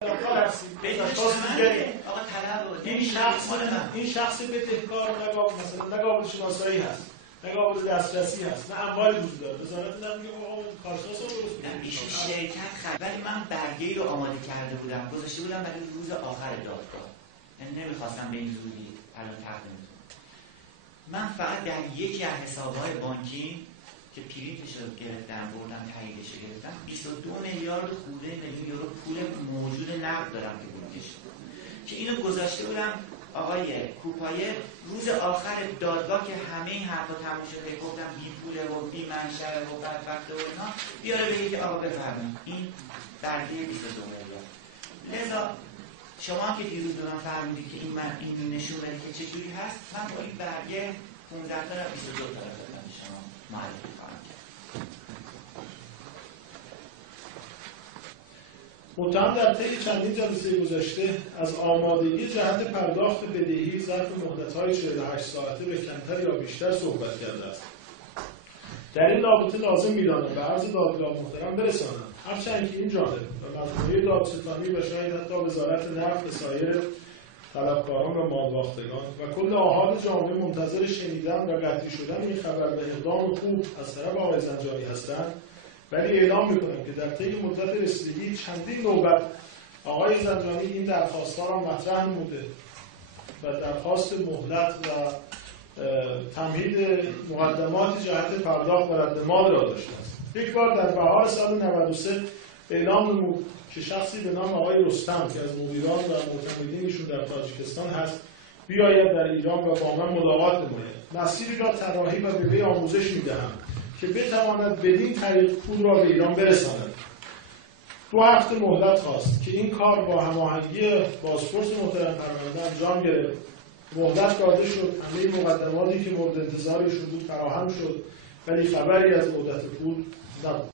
این شخص بدهکار مثلا نه قابل شناسایی هست، نه قابل دسترسی هست، نه اموالی وجود داره. وزارت نمیگه آقا کارشناس رو درست کنید. ایشون شرکت خرید، ولی من برگه‌ای رو آماده کرده بودم، گذاشته بودم برای روز آخر دادگاه. یعنی نمیخواستم به این زودی الان تقدیمتون. من فقط در یکی از حساب‌های بانکی که پرینتش رو گرفتم، بردم تاییدش رو گرفتم، 22 میلیارد خورده میلیون یورو پول موجود نقد دارم که بانکش که اینو گذاشته بودم آقای کوپایه روز آخر دادگاه که همه این حرفا تموم شده، گفتم بی پوله و بی منشأ و بدبخته و اینا، بیاره بگه که آقا بفرمایید این برگه 22 میلیارد. لذا شما که دیروز به من فرمودید که این نشون بده که چجوری هست، من با این برگه 15 تا 22 تا دادم شما معرفی خواهم کرد. متهم در طی چندین جلسه گذشته از آمادگی جهت پرداخت بدهی ظرف مهلت‌های 48 ساعته به کمتر یا بیشتر صحبت کرده است. در این رابطه لازم می‌دانم به عرض دادگاه محترم برسانم هرچند که این جانب و مجموعه دادستانی و شاید حتی وزارت نفت و سایر طلبکاران و مالباختگان و کل آحاد جامعه منتظر شنیدن و قطعی شدن این خبر به اقدام خوب از طرف آقای زنجانی هستند، ولی اعلام میکنم که در طی مدت رسیدگی چندین نوبت آقای زنجانی این درخواست‌ها را مطرح نموده و درخواست مهلت و تمهید مقدمات جهت پرداخت و رد مال را داشته است. یک بار در بهار سال 93 اعلام نمود که شخصی به نام آقای رستم که از مدیران و معتمدینشون در تاجیکستان هست بیاید در ایران و با من ملاقات نماید. مسیری را طراحی و به وی آموزش میدهم که بتواند بدین طریق پول را به ایران برساند. 2 هفته مهلت خواست که این کار با هماهنگی بازپرس محترم پرونده انجام گرفت. مهلت داده شد، همه مقدماتی که مورد انتظارشون بود فراهم شد، ولی خبری از مدت پول نبود.